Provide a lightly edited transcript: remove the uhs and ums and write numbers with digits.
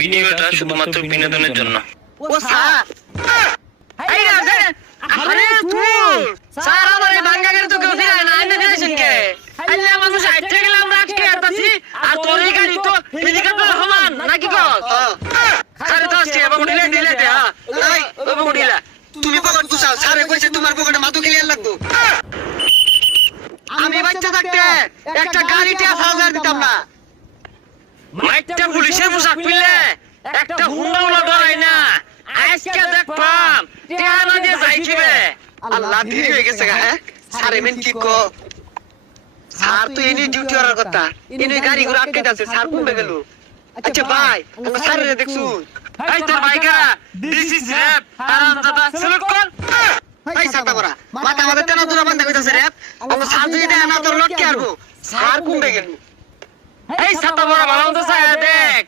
ভিডিওটা শুধুমাত্র বিনোদনের জন্য। ও স্যার, এই রে আরে তুই স্যার আমার এই ভাঙ্গা গাড়ি তো কেউ ফিরায় না, আইনা দিয়েছেন কে? আল্লাহ মানুষ আইতে গেলাম রাখকে আতাছি আর তোর এই গাড়ি তো হেলিকপ্টার সমান নাকি কস? স্যার তো আসছে বাবু দিলে দে হ্যাঁ। এই বাবু দিলা তুমি পকেট গুছাও, স্যারে কইছে তোমার পকেটে মাথা ক্লিয়ার লাগবে। আমি বাচ্চা থাকতে একটা গাড়িতে 1000 দিতাম না। মাইকটা পুলিশের পোশাক পিলে একটা হুন্ডা ডরাই না। আজকে দেখলাম টিয়ানা দিয়ে যাইছিবে। আল্লাহ দেরি হয়ে গেছে গা। হ্যাঁ স্যার এমন কি কো? স্যার তো এনি ডিউটি করার কথা, এনি গাড়ি ঘোড়া আটকে আছে, স্যার কমবে গেল। আচ্ছা ভাই আমরা স্যারের দেখছু। এই তোর ভাইকা দিস ইজ র‍্যাপ আরামজাদা সেলুট কর। এই সাতা বড়া মাথা মাথা তেনা তোরা বন্ধ কইতাছে র‍্যাপ। আমরা স্যার যদি দেয় না তোর লটকে আরবো। স্যার কমবে গেল। এই সাতা বড়া ভালো তো দেখ।